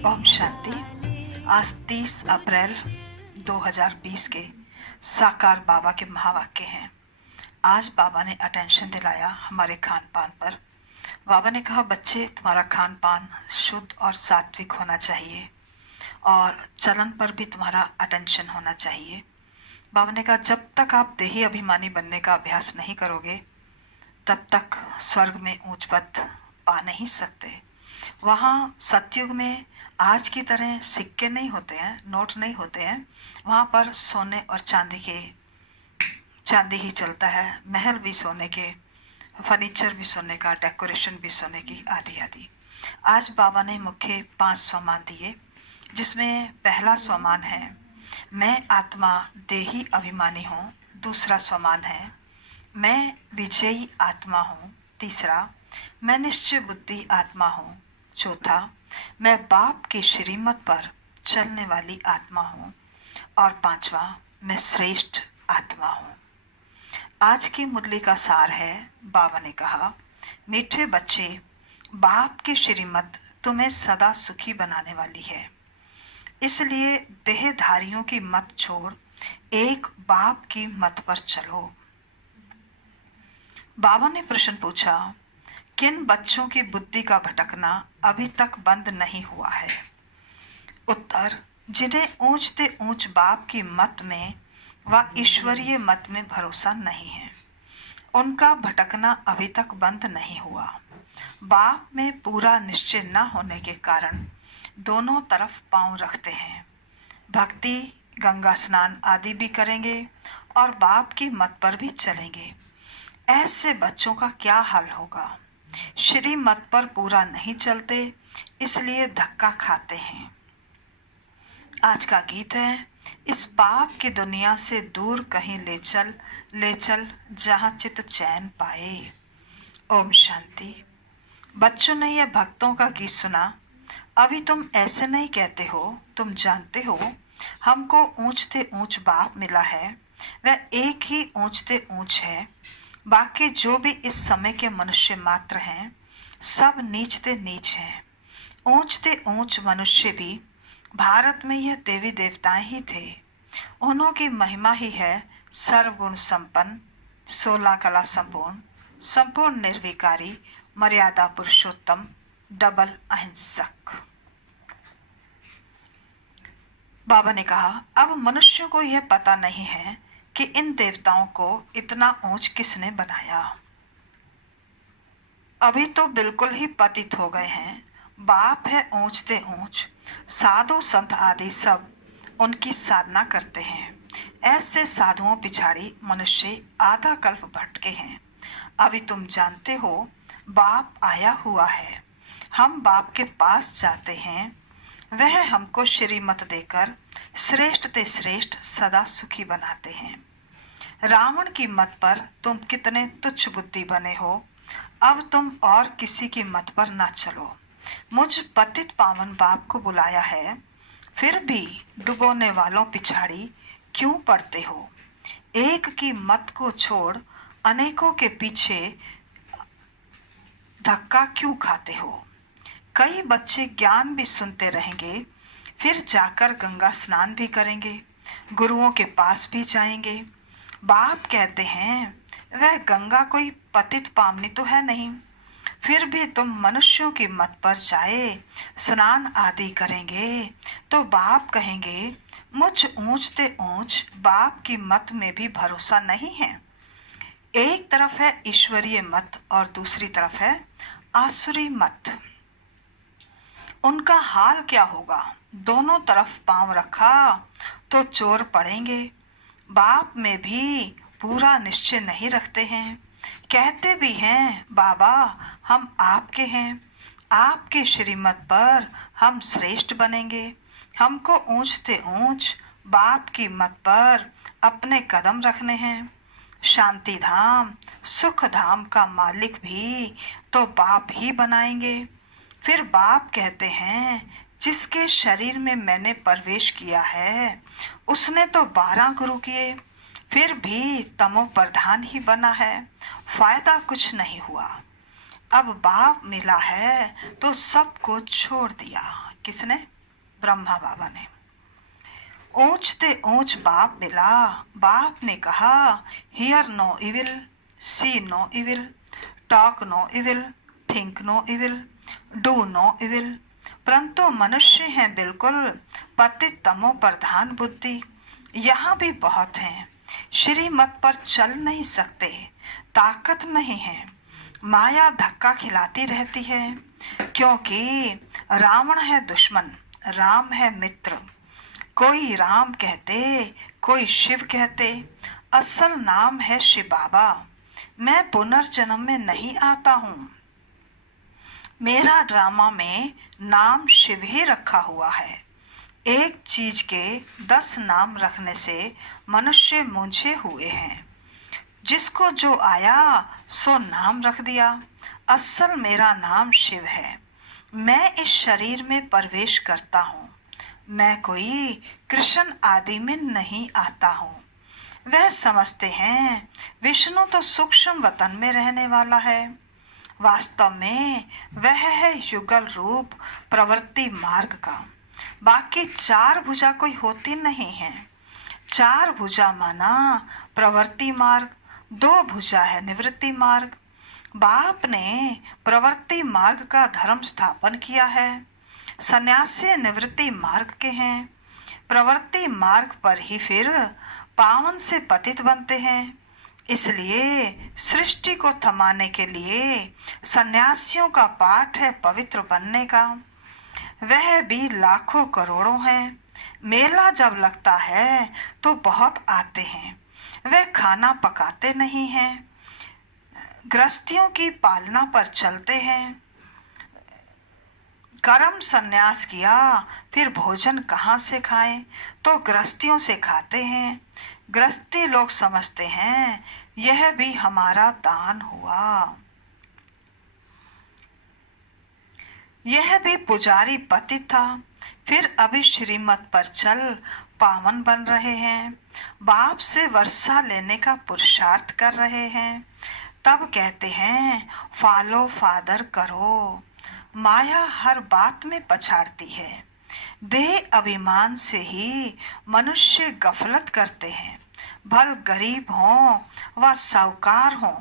ओम शांति। आज 30 अप्रैल 2020 के साकार बाबा के महावाक्य हैं। आज बाबा ने अटेंशन दिलाया हमारे खान पान पर। बाबा ने कहा, बच्चे तुम्हारा खान पान शुद्ध और सात्विक होना चाहिए और चलन पर भी तुम्हारा अटेंशन होना चाहिए। बाबा ने कहा, जब तक आप देही अभिमानी बनने का अभ्यास नहीं करोगे तब तक स्वर्ग में ऊंच पद पा नहीं सकते। वहाँ सतयुग में आज की तरह सिक्के नहीं होते हैं, नोट नहीं होते हैं। वहाँ पर सोने और चांदी ही चलता है। महल भी सोने के, फर्नीचर भी सोने का, डेकोरेशन भी सोने की, आदि आदि। आज बाबा ने मुख्य 5 स्वमान दिए, जिसमें पहला स्वमान है मैं आत्मा देही अभिमानी हूँ। दूसरा स्वमान है मैं विजयी आत्मा हूँ। तीसरा मैं निश्चय बुद्धि आत्मा हूँ। चौथा मैं बाप की श्रीमत पर चलने वाली आत्मा हूँ। और पांचवा मैं श्रेष्ठ आत्मा हूँ। आज की मुरली का सार है, बाबा ने कहा, मीठे बच्चे, बाप की श्रीमत तुम्हें सदा सुखी बनाने वाली है। इसलिए देहधारियों की मत छोड़ एक बाप की मत पर चलो। बाबा ने प्रश्न पूछा, किन बच्चों की बुद्धि का भटकना अभी तक बंद नहीं हुआ है? उत्तर, जिन्हें ऊंचते ऊंच बाप की मत में व ईश्वरीय मत में भरोसा नहीं है, उनका भटकना अभी तक बंद नहीं हुआ। बाप में पूरा निश्चय न होने के कारण दोनों तरफ पांव रखते हैं। भक्ति, गंगा स्नान आदि भी करेंगे और बाप की मत पर भी चलेंगे। ऐसे बच्चों का क्या हाल होगा? श्री मत पर पूरा नहीं चलते, इसलिए धक्का खाते हैं। आज का गीत है, इस पाप की दुनिया से दूर कहीं ले चल जहां चित चैन पाए। ओम शांति। बच्चों ने यह भक्तों का गीत सुना। अभी तुम ऐसे नहीं कहते हो, तुम जानते हो हमको ऊंचते ऊंच बाप मिला है, वह एक ही ऊंचते ऊंच है। बाकी जो भी इस समय के मनुष्य मात्र हैं, सब नीचते नीच हैं। ऊंचते ऊंच मनुष्य भी भारत में यह देवी देवताएं ही थे। उन्हों की महिमा ही है सर्वगुण संपन्न, 16 कला संपूर्ण, संपूर्ण निर्विकारी, मर्यादा पुरुषोत्तम, डबल अहिंसक। बाबा ने कहा, अब मनुष्यों को यह पता नहीं है कि इन देवताओं को इतना ऊंच किसने बनाया। अभी तो बिल्कुल ही पतित हो गए हैं। बाप है ऊंचते ऊंच, साधु संत आदि सब उनकी साधना करते हैं। ऐसे साधुओं पिछाड़ी मनुष्य आधा कल्प भटके हैं। अभी तुम जानते हो बाप आया हुआ है। हम बाप के पास जाते हैं, वह हमको श्रीमत देकर श्रेष्ठ ते श्रेष्ठ सदा सुखी बनाते हैं। रावण की मत पर तुम कितने तुच्छ बुद्धि बने हो। अब तुम और किसी की मत पर न चलो। मुझ पतित पावन बाप को बुलाया है, फिर भी डुबोने वालों पिछाड़ी क्यों पड़ते हो? एक की मत को छोड़ अनेकों के पीछे धक्का क्यों खाते हो? कई बच्चे ज्ञान भी सुनते रहेंगे, फिर जाकर गंगा स्नान भी करेंगे, गुरुओं के पास भी जाएंगे। बाप कहते हैं वह गंगा कोई पतित पावनी तो है नहीं, फिर भी तुम मनुष्यों की मत पर जाए स्नान आदि करेंगे तो बाप कहेंगे मुझ ऊंचते ऊंच बाप की मत में भी भरोसा नहीं है। एक तरफ है ईश्वरीय मत और दूसरी तरफ है आसुरी मत। उनका हाल क्या होगा? दोनों तरफ पांव रखा तो चोर पड़ेंगे। बाप में भी पूरा निश्चय नहीं रखते हैं। कहते भी हैं बाबा हम आपके हैं, आपके श्रीमत पर हम श्रेष्ठ बनेंगे। हमको ऊंचते ऊंच बाप की मत पर अपने कदम रखने हैं। शांति धाम, सुख धाम का मालिक भी तो बाप ही बनाएंगे। फिर बाप कहते हैं जिसके शरीर में मैंने प्रवेश किया है उसने तो 12 गुरु किए, फिर भी तमो प्रधान ही बना है, फायदा कुछ नहीं हुआ। अब बाप मिला है तो सबको छोड़ दिया, किसने? ब्रह्मा बाबा ने। ऊंचते ऊंच बाप मिला। बाप ने कहा, hear no evil, see no evil, talk no evil, think no evil, do no evil. परंतु मनुष्य हैं बिल्कुल पतित तमो प्रधान बुद्धि। यहाँ भी बहुत हैं, श्रीमत पर चल नहीं सकते, ताकत नहीं है, माया धक्का खिलाती रहती है। क्योंकि रावण है दुश्मन, राम है मित्र। कोई राम कहते, कोई शिव कहते, असल नाम है शिव बाबा। मैं पुनर्जन्म में नहीं आता हूँ। मेरा ड्रामा में नाम शिव ही रखा हुआ है। एक चीज के 10 नाम रखने से मनुष्य मूंझे हुए हैं। जिसको जो आया सो नाम रख दिया। असल मेरा नाम शिव है। मैं इस शरीर में प्रवेश करता हूँ। मैं कोई कृष्ण आदि में नहीं आता हूँ। वह समझते हैं विष्णु तो सूक्ष्म वतन में रहने वाला है। वास्तव में वह है युगल रूप प्रवृत्ति मार्ग का। बाकी 4 भुजा कोई होती नहीं है। 4 भुजा माना प्रवृत्ति मार्ग, 2 भुजा है निवृत्ति मार्ग। बाप ने प्रवृत्ति मार्ग का धर्म स्थापन किया है। सन्यासी निवृत्ति मार्ग के हैं। प्रवृत्ति मार्ग पर ही फिर पावन से पतित बनते हैं। इसलिए सृष्टि को थमाने के लिए सन्यासियों का पाठ है पवित्र बनने का। वह भी लाखों करोड़ों हैं। मेला जब लगता है तो बहुत आते हैं। वह खाना पकाते नहीं हैं, गृहस्थियों की पालना पर चलते हैं। कर्म संन्यास किया फिर भोजन कहाँ से खाएं? तो गृहस्थियों से खाते हैं। गृहस्थी लोग समझते हैं यह भी हमारा दान हुआ। यह भी पुजारी पति था, फिर अभी श्रीमत पर चल पावन बन रहे हैं। बाप से वर्षा लेने का पुरुषार्थ कर रहे हैं। तब कहते हैं फॉलो फादर करो। माया हर बात में पछाड़ती है। देह अभिमान से ही मनुष्य गफलत करते हैं। भल गरीब हों व साहूकार हों,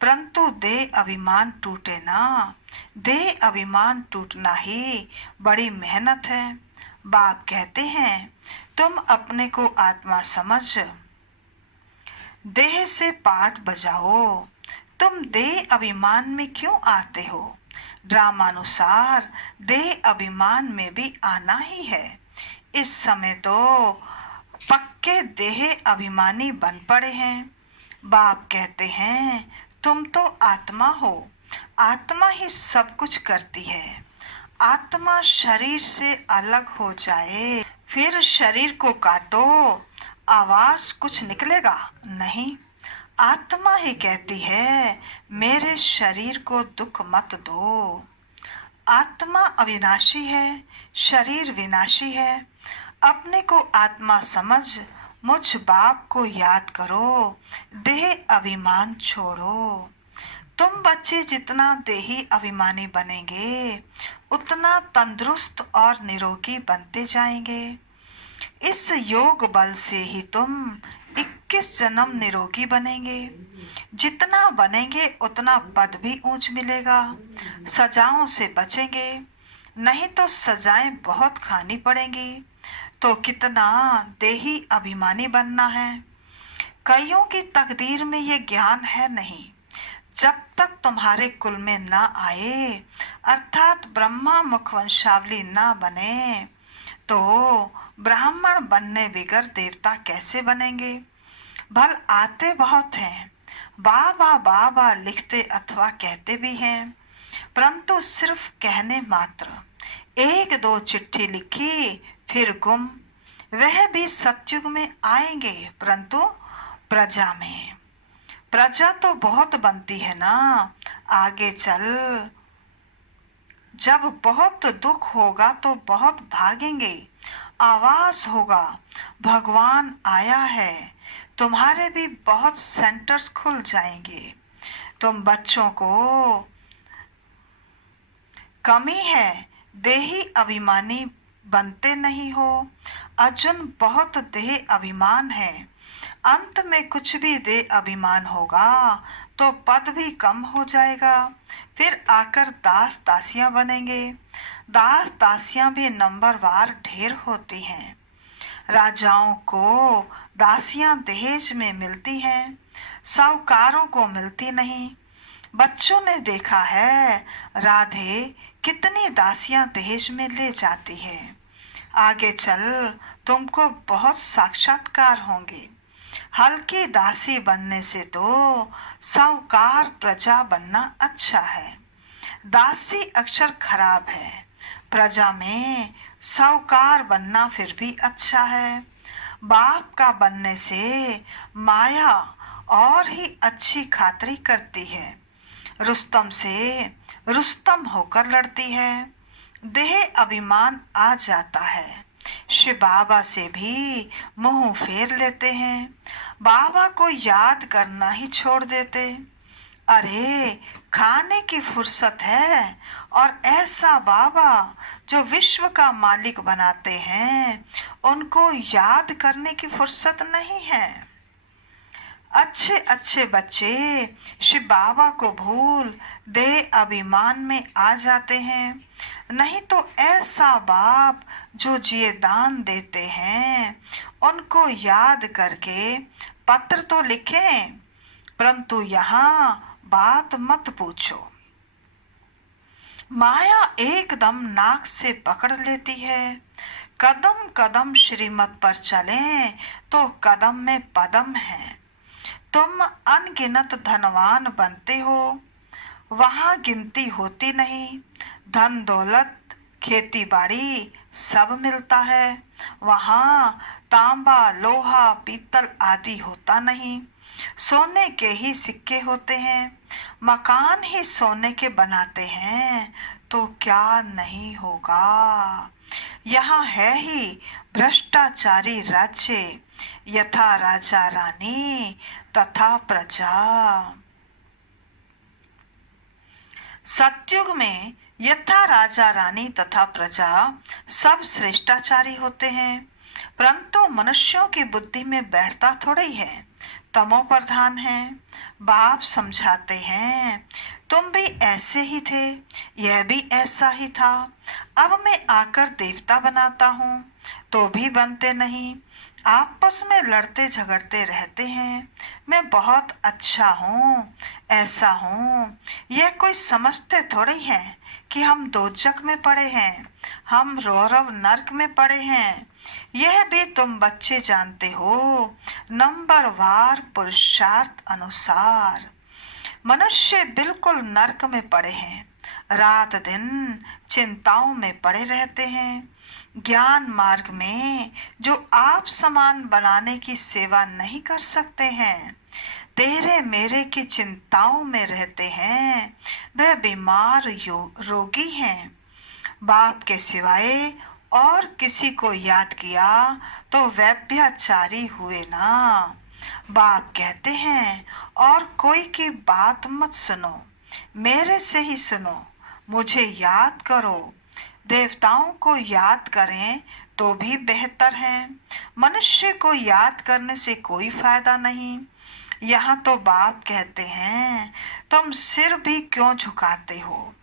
परंतु देह अभिमान टूटे ना। देह अभिमान टूटना ही बड़ी मेहनत है। बाप कहते हैं तुम अपने को आत्मा समझ देह से पाठ बजाओ। तुम देह अभिमान में क्यों आते हो? ड्रामानुसार देह अभिमान में भी आना ही है। इस समय तो पक्के देह अभिमानी बन पड़े हैं। बाप कहते हैं तुम तो आत्मा हो। आत्मा ही सब कुछ करती है। आत्मा शरीर से अलग हो जाए फिर शरीर को काटो, आवाज कुछ निकलेगा नहीं। आत्मा ही कहती है मेरे शरीर को दुख मत दो। आत्मा अविनाशी है, शरीर विनाशी है। अपने को आत्मा समझ मुझ बाप को याद करो। देह अभिमान छोड़ो। तुम बच्चे जितना देही अभिमानी बनेंगे उतना तंदुरुस्त और निरोगी बनते जाएंगे। इस योग बल से ही तुम 21 जन्म निरोगी बनेंगे। जितना बनेंगे उतना पद भी ऊंच मिलेगा। सजाओं से बचेंगे, नहीं तो सजाएं बहुत खानी पड़ेंगी। तो कितना देही अभिमानी बनना है। कईयों की तकदीर में ये ज्ञान है नहीं। जब तक तुम्हारे कुल में ना आए अर्थात ब्रह्मा मुखवंशावली ना बने तो ब्राह्मण बनने बिगर देवता कैसे बनेंगे? भल आते बहुत हैं, बाबा बाबा लिखते अथवा कहते भी हैं, परंतु सिर्फ कहने मात्र। 1-2 चिट्ठी लिखी फिर गुम। वह भी सतयुग में आएंगे परंतु प्रजा में। प्रजा तो बहुत बनती है ना आगे चल। जब बहुत दुख होगा तो बहुत भागेंगे। आवाज होगा भगवान आया है। तुम्हारे भी बहुत सेंटर्स खुल जाएंगे। तुम बच्चों को कमी है देही अभिमानी बनते नहीं हो। अर्जुन बहुत देह अभिमान है। अंत में कुछ भी देह अभिमान होगा तो पद भी कम हो जाएगा। फिर आकर दास दासियां बनेंगे। दास दासियां भी नंबरवार ढेर होती हैं। राजाओं को दासियां दहेज में मिलती हैं, साहूकारों को मिलती नहीं। बच्चों ने देखा है राधे कितनी दासियां दहेज में ले जाती है। आगे चल तुमको बहुत साक्षात्कार होंगे। हल्की दासी बनने से तो साहूकार प्रजा बनना अच्छा है। दासी अक्षर खराब है, प्रजा में साहूकार बनना फिर भी अच्छा है। बाप का बनने से माया और ही अच्छी खातरी करती है। रुस्तम से रुस्तम होकर लड़ती है। देह अभिमान आ जाता है। शिव बाबा से भी मुंह फेर लेते हैं। बाबा को याद करना ही छोड़ देते। अरे खाने की फुर्सत है और ऐसा बाबा जो विश्व का मालिक बनाते हैं उनको याद करने की फुर्सत नहीं है। अच्छे अच्छे बच्चे शिव बाबा को भूल दे अभिमान में आ जाते हैं। नहीं तो ऐसा बाप जो जिए दान देते हैं उनको याद करके पत्र तो लिखें, परंतु यहाँ बात मत पूछो। माया एकदम नाक से पकड़ लेती है। कदम कदम श्रीमत पर चलें तो कदम में पदम है। तुम अनगिनत धनवान बनते हो, वहां गिनती होती नहीं। धन दौलत खेती बाड़ी सब मिलता है, वहां तांबा लोहा पीतल आदि होता नहीं। सोने के ही सिक्के होते हैं। मकान ही सोने के बनाते हैं तो क्या नहीं होगा। यहाँ है ही भ्रष्टाचारी राज्य, यथा राजा रानी तथा प्रजा। सतयुग में यथा राजा रानी तथा प्रजा सब श्रेष्ठाचारी होते हैं, परंतु मनुष्यों की बुद्धि में बैठता थोड़ा ही है, तमो प्रधान है। बाप समझाते हैं तुम भी ऐसे ही थे, यह भी ऐसा ही था। अब मैं आकर देवता बनाता हूँ तो भी बनते नहीं, आपस में लड़ते झगड़ते रहते हैं। मैं बहुत अच्छा हूँ, ऐसा हूँ, यह कोई समझते थोड़ी हैं कि हम दोजक में पड़े हैं, हम रौरव नरक में पड़े हैं। यह भी तुम बच्चे जानते हो, नंबरवार पुरुषार्थ अनुसार। मनुष्य बिल्कुल नरक में पड़े हैं, रात दिन चिंताओं में पड़े रहते हैं। ज्ञान मार्ग में जो आप समान बनाने की सेवा नहीं कर सकते हैं, तेरे मेरे की चिंताओं में रहते हैं, वह बीमार रोगी हैं। बाप के सिवाय और किसी को याद किया तो व्यभिचारी हुए ना। बाप कहते हैं और कोई की बात मत सुनो, मेरे से ही सुनो, मुझे याद करो। देवताओं को याद करें तो भी बेहतर है, मनुष्य को याद करने से कोई फायदा नहीं। यहाँ तो बाप कहते हैं तुम सिर भी क्यों झुकाते हो।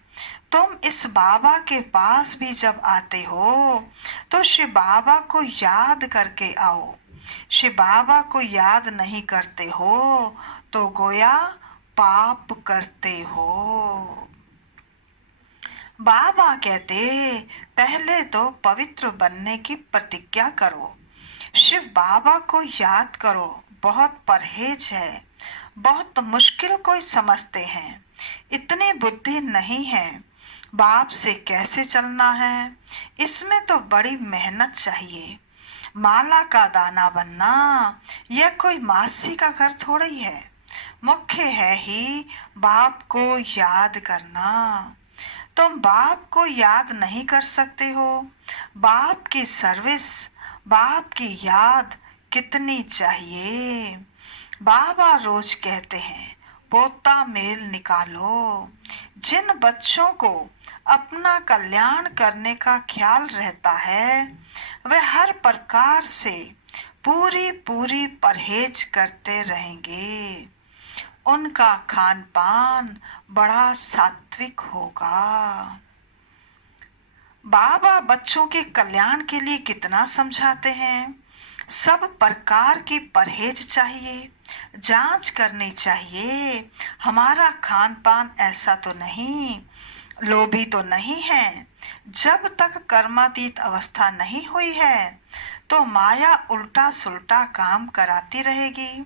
तुम इस बाबा के पास भी जब आते हो तो शिव बाबा को याद करके आओ। शिव बाबा को याद नहीं करते हो तो गोया पाप करते हो। बाबा कहते पहले तो पवित्र बनने की प्रतिज्ञा करो। शिव बाबा को याद करो, बहुत परहेज है, बहुत मुश्किल कोई समझते हैं, इतनी बुद्धि नहीं है। बाप से कैसे चलना है, इसमें तो बड़ी मेहनत चाहिए। माला का दाना बनना यह कोई मासी का घर थोड़ा ही है, मुख्य है ही बाप को याद करना। तुम बाप को याद नहीं कर सकते हो। बाप की सर्विस, बाप की याद कितनी चाहिए। बाबा रोज कहते हैं पोता मेल निकालो। जिन बच्चों को अपना कल्याण करने का ख्याल रहता है, वे हर प्रकार से पूरी पूरी परहेज करते रहेंगे। उनका खान पान बड़ा सात्विक होगा। बाबा बच्चों के कल्याण के लिए कितना समझाते हैं। सब प्रकार की परहेज चाहिए, जांच करनी चाहिए। हमारा खान पान ऐसा तो नहीं, लोभी तो नहीं है। जब तक कर्मातीत अवस्था नहीं हुई है तो माया उल्टा सुल्टा काम कराती रहेगी।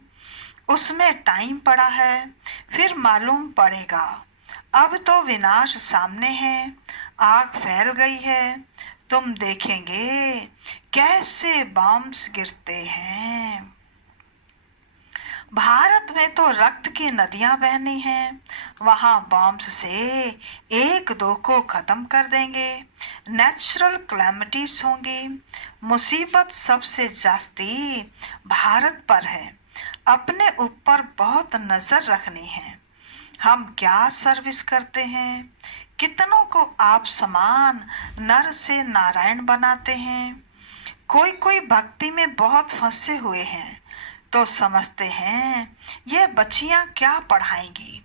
उसमें टाइम पड़ा है, फिर मालूम पड़ेगा। अब तो विनाश सामने है, आग फैल गई है। तुम देखेंगे कैसे बॉम्ब्स गिरते हैं। भारत में तो रक्त की नदियां बहनी हैं। वहां बॉम्ब्स से एक दो को खत्म कर देंगे। नेचुरल क्लैमिटीज होंगी। मुसीबत सबसे जास्ती भारत पर है। अपने ऊपर बहुत नजर रखनी है। हम क्या सर्विस करते हैं। कितनों को आप समान नर से नारायण बनाते हैं। कोई कोई भक्ति में बहुत फंसे हुए हैं तो समझते हैं ये बच्चियां क्या पढ़ाएंगी।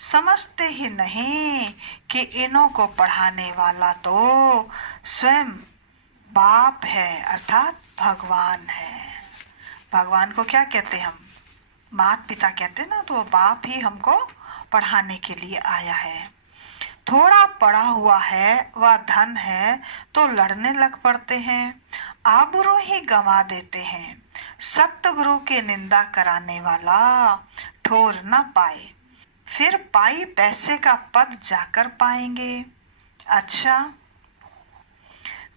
समझते ही नहीं कि इन्हों को पढ़ाने वाला तो स्वयं बाप है, अर्थात भगवान है। भगवान को क्या कहते हैं हम, माता पिता कहते हैं ना, तो बाप ही हमको पढ़ाने के लिए आया है। थोड़ा पढ़ा हुआ है वह धन है तो लड़ने लग पड़ते हैं, आबरू ही गंवा देते हैं। सतगुरु की निंदा कराने वाला ठोर न पाए, फिर पाई पैसे का पद जाकर पाएंगे। अच्छा,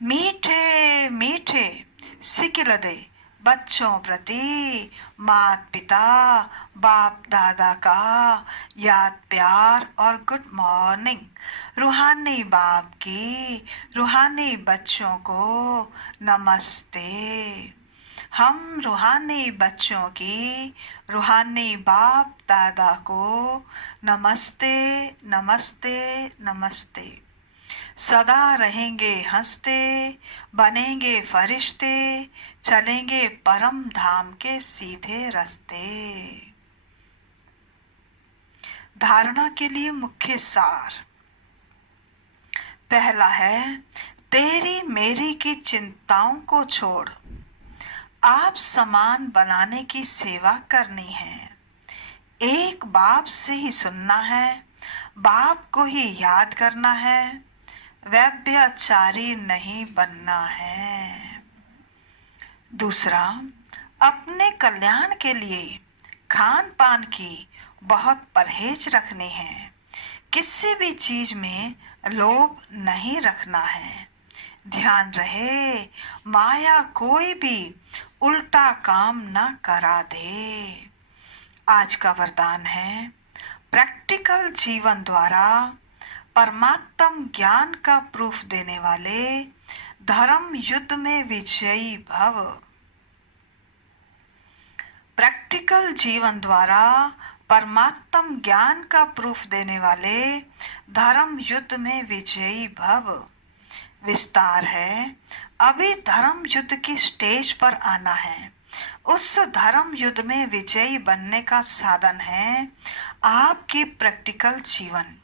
मीठे मीठे सिकिलदे बच्चों प्रति माता पिता बाप दादा का याद प्यार और गुड मॉर्निंग। रूहानी बाप की रूहानी बच्चों को नमस्ते। हम रूहानी बच्चों की रूहानी बाप दादा को नमस्ते नमस्ते नमस्ते। सदा रहेंगे हंसते, बनेंगे फरिश्ते, चलेंगे परम धाम के सीधे रास्ते। धारणा के लिए मुख्य सार। पहला है, तेरी मेरी की चिंताओं को छोड़, आप समान बनाने की सेवा करनी है। एक बाप से ही सुनना है, बाप को ही याद करना है, व्यभिचारी नहीं बनना है। दूसरा, अपने कल्याण के लिए खान पान की बहुत परहेज रखनी है। किसी भी चीज में लोभ नहीं रखना है। ध्यान रहे माया कोई भी उल्टा काम न करा दे। आज का वरदान है, प्रैक्टिकल जीवन द्वारा परमात्म ज्ञान का प्रूफ देने वाले धर्म युद्ध में विजयी भव। प्रैक्टिकल जीवन द्वारा परमात्म ज्ञान का प्रूफ देने वाले धर्म युद्ध में विजयी भव। विस्तार है, अभी धर्म युद्ध की स्टेज पर आना है। उस धर्म युद्ध में विजयी बनने का साधन है आपकी प्रैक्टिकल जीवन,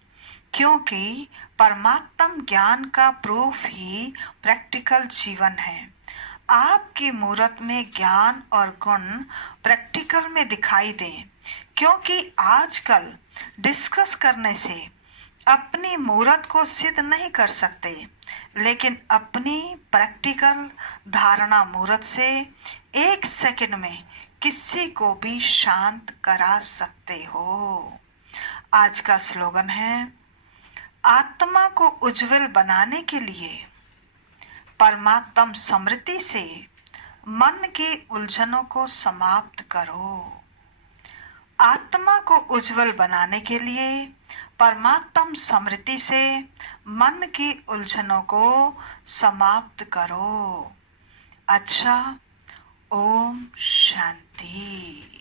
क्योंकि परमात्म ज्ञान का प्रूफ ही प्रैक्टिकल जीवन है। आपकी मूरत में ज्ञान और गुण प्रैक्टिकल में दिखाई दें, क्योंकि आजकल डिस्कस करने से अपनी मूरत को सिद्ध नहीं कर सकते, लेकिन अपनी प्रैक्टिकल धारणा मूरत से एक सेकंड में किसी को भी शांत करा सकते हो। आज का स्लोगन है, आत्मा को उज्जवल बनाने के लिए परमात्म स्मृति से मन की उलझनों को समाप्त करो। आत्मा को उज्जवल बनाने के लिए परमात्म स्मृति से मन की उलझनों को समाप्त करो। अच्छा, ओम शांति।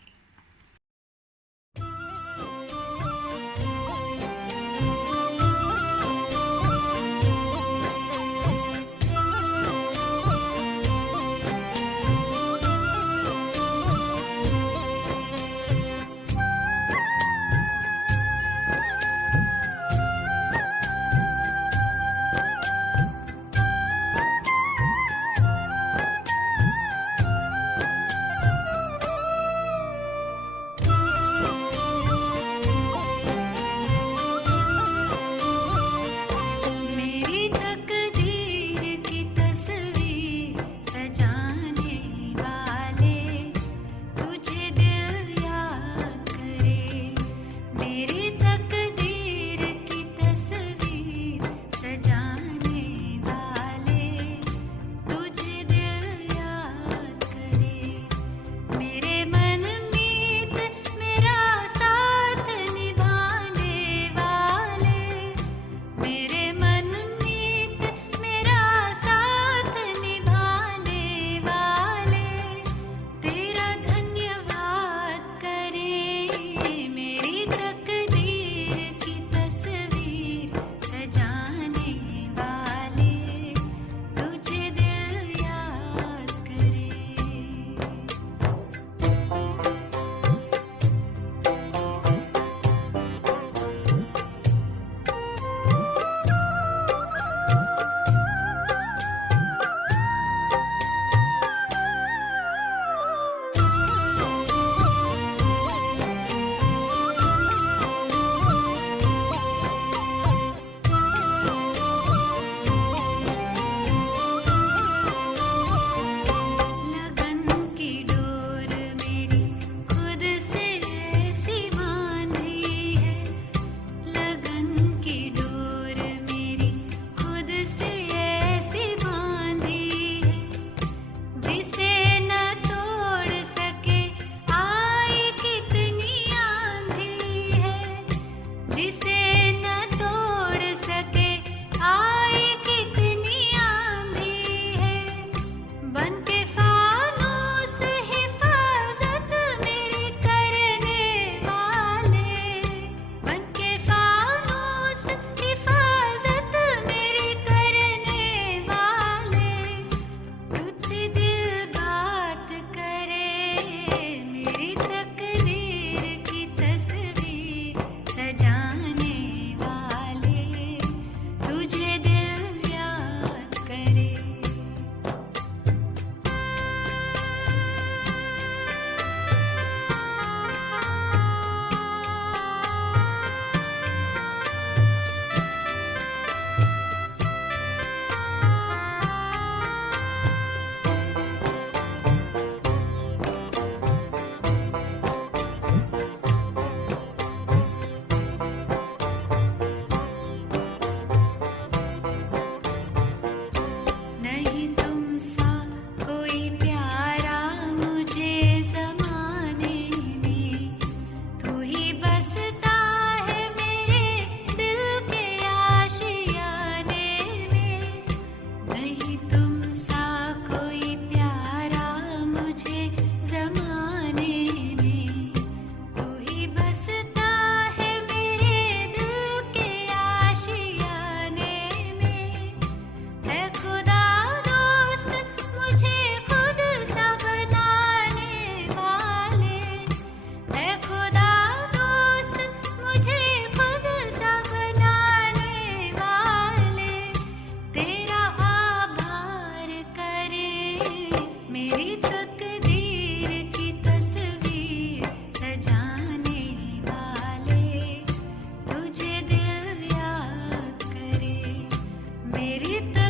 मेरी